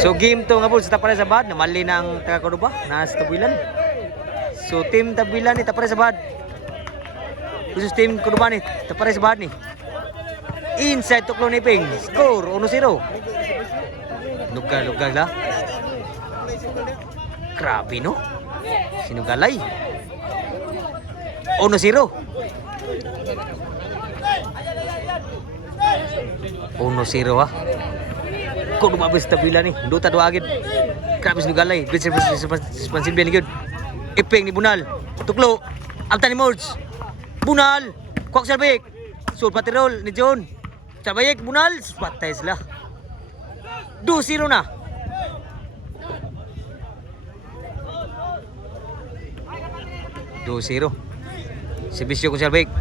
So game to nga po sa tapare sa bad, namali na ang taga Cordoba na sa Tabuilan. So team Tabuilan ni tapare sa bad. Khusus team Cordoba ni tapare sa bad ni. Inside tuklo ni Ping. Score 1-0. Lugar lah. Grabe no. Sinugalay. 1-0. Uno zero ha. Kung lumabas sa tabila ni, duta dua agad. Grabe sinugalay. Responsible ni Gud. Ipeng ni Bunal. Tuklo. Alta ni Mords. Bunal. Kwak Salbayek. Sul patirol ni John. Salbayek. Bunal. Patay sila. 2-0 na. Sibisyo kung Salbayek.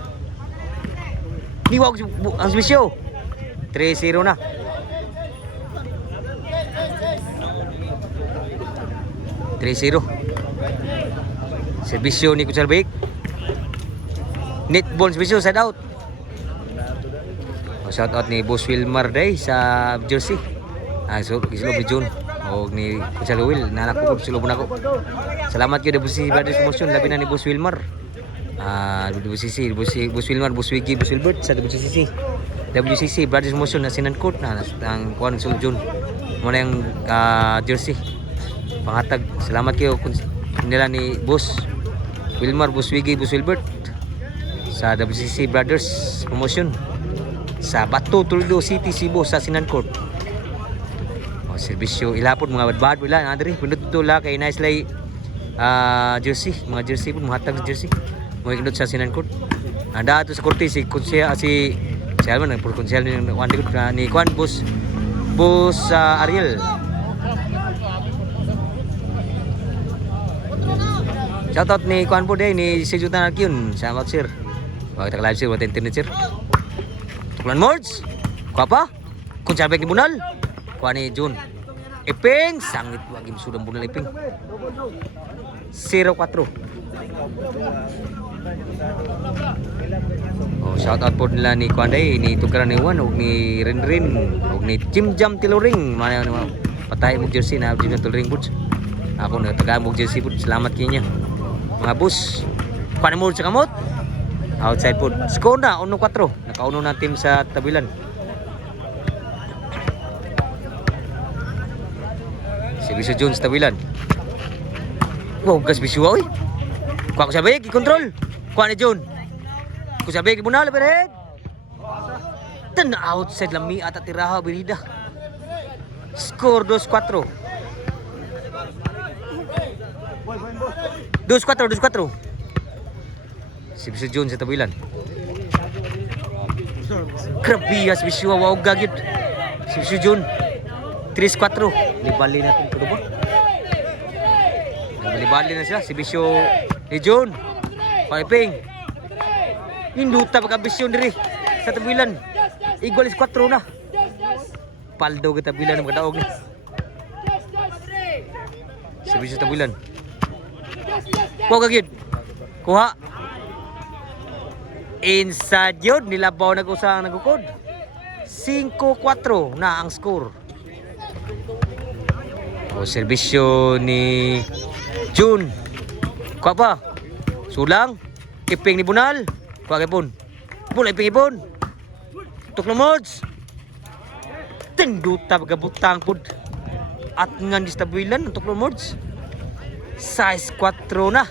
Niwag ang Sibisyo. 3-0 na. Serbisyo ni Kuchalbeik. Netball serbisyo side out. Shout out ni Boss Wilmar day sa jersey. So kislo June og ni Kuchal Will na nako silo nako. Salamat gyud sa Brothers Promotion labi na ni Boss Wilmar. WCC, Boss Wilmar, Boss Wiki, Boss Wilbert sa WCC Brothers Promotion na Sinan Court na ang kuan sul June. Mo na yung jersey. Panghatag. Salamat kayo nila ni Boss Wilmar, Boss Wiggy, Boss Wilbert sa WCC Brothers Promotion sa Bato, Toledo City, Cebu sa Sinan Court. Serbisyo ilapod mga badbad wala na diri pindot la kay nice lay jersey, mga jersey pun mahatag jersey. Mo ikindot sa Sinan Court. Anda to sa korte si Alman ang konsel ni ni Kwan Boss Ariel. Shoutout ni Kwan po day ni si Jutan Arkyun sa Mount Sir. Bakit ka live sir, wala internet sir. Tuklan Mords. Kuha pa? Kung sabay ni Bunal. Kuha ni June. Iping. Sangit wag im sudang Bunal Iping. 0-4. Shoutout po nila ni Kwan day ni Tukaran ni Juan og ni Rinrin og ni Jimjam Tiloring. Mana patay mo jersey na Jimjam Tiloring boots. Ako na taga mo jersey boots. Salamat kanya. Mga boss, kuha mo sa kamot. Outside foot. Score na, 1-4. Nakauno na team sa Tabilan. Si Bisyo Jones Tabilan. Wow, gas Bisyo oy. Kuha ko sa bayag, i-control. Kuha ni John. Kuha sa bayag, ibunal, bered. Tan outside lami at atiraha, birida. Score 2-4. 2-4. Si Bisyo Jones sa Tabilan. Krabias Bisyo wow gagid. Si Bisyo Jones 3-4. Libali natin ko ba? Libali na siya si Bisyo ni John. Piping. Hinduta pagka Bisyo diri sa Tabilan. Igual is 4 na. Paldo kita Tabilan ng kadaog ni. Si Bisyo Tabilan. Kuha gagid. Kuha. Inside yun. Nilabaw nag-usang nagukod. 5-4 na ang score. Serbisyo ni June. Kuha pa. Sulang. Iping ni Bunal. Kuha kay Pun. Pun iping ipon. Tuklo Mods. Tinduta pagkabutang pud. At ngan di Tabilan ang Tuklo Mods. Size 4 na.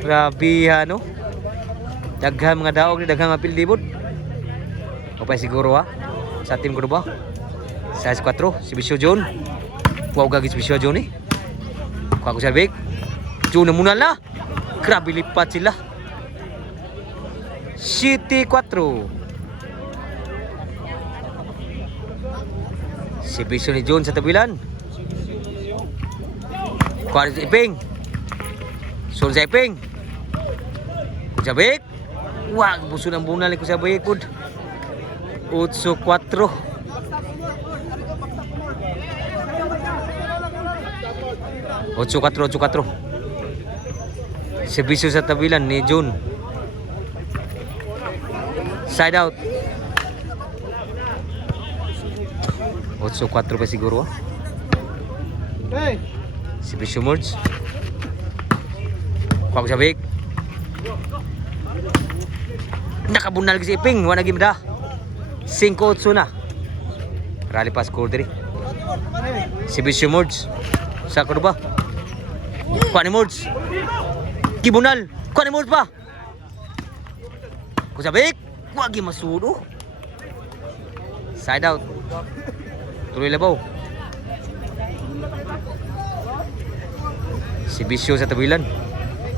Grabe no. Daghan mga daog ni daghan mapil libod. Opay siguro ha. Sa team ko ba? Size 4 si Bisyo John. Wow gagis Bisyo John eh. Kuha ko sa big. John na muna na. Grabe lipat sila. City 4. Si Bisyo ni John sa Tabilan. Kuha si Iping. Sun sa Iping. Kusabik. Wag buso ng bunal ni Kusabik pud. 8-4. 8-4. Serbisyo sa Tabilan ni June. Side out. 8-4 pa siguro. Si Bisyo Mords. Kuha ko sa big. Nakabunal si Iping. Wala naging da. 5-8 na. Rally pa score diri. Si Bisyo Mords. Sa ko ba? Kuha ni Mords. Kibunal. Kuha ni Mords pa. Kuha sa big. Kuha gi masudo. Side out. Tuloy labaw. Si Bisyo sa tabilan.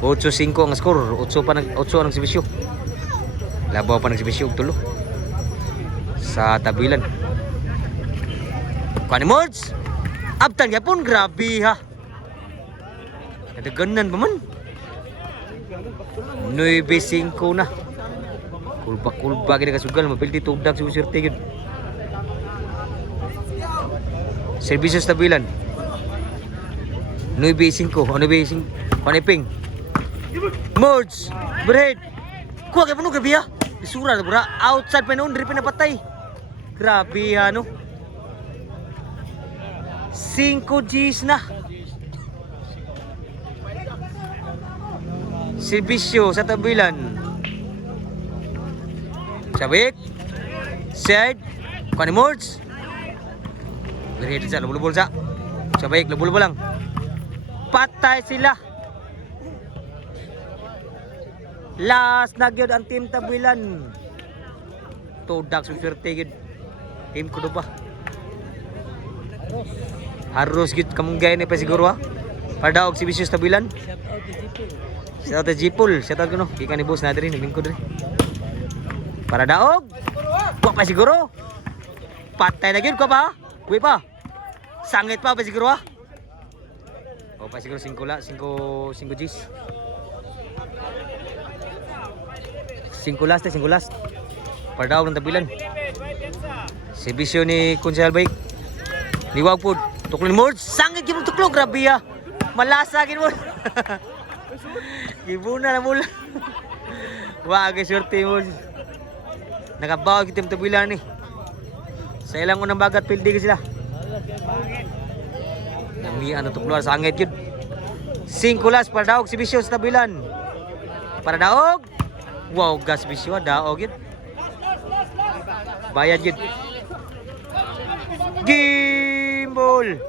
8-5 ang score. 8 ang si Bisyo. Labaw pa ng si Bisyo og tulo. Sa tabilan. Kuha ni Mords. Abtan yapon, grabe ha. Nadaganan pa man. 9-5 na. Kulba gini kasugal, mapildi tudag si Usirte yun. Servisyo stabilan. 9-5. 9-5. Paniping. Mords. Bread. Kuha kayo po, grabe ha. Isura na pura. Outside pa noon, dari pinapatay. Grabe ha, no? 5 Gs na. Servisyo sa tabilan. Sabik. Side. Kuha ni Mords. Berhid sa lubul-lubul sa. Sabik, lubul-lubul lang. Patay sila. Last na gyud ang team tabilan. Tudak swerte gyud. Team ko ba? Harus gid kamunggay ni pa siguro ha. Para daog si Vicious tabilan. Shout out to Jipul, shout out kuno. Gikan ni boss na diri, naglingkod diri. Para daog. Wa pa siguro. Patay na gyud ko pa. Kuwi pa. Sangit pa siguro ha. O pa siguro 5 Gs. 5 last. Para daog ng tabilan. Si Bisyo ni Kunsel Bike. Liwag po. Tuklo ni Mords. Sangit yung tuklo. Grabe ha. Malasa gin mo. Gibuna na mula. Wag ay swerte mo. Nakabawag itim tabilan ni. Sa ilang unang bagat pildi ka sila. Nangian na tuklo. Sangit yun. 5 last para daog si Bisyo sa tabilan. Para daog. Wow, gas Bisyo. Daog yun. Bayad yun. Gimbal.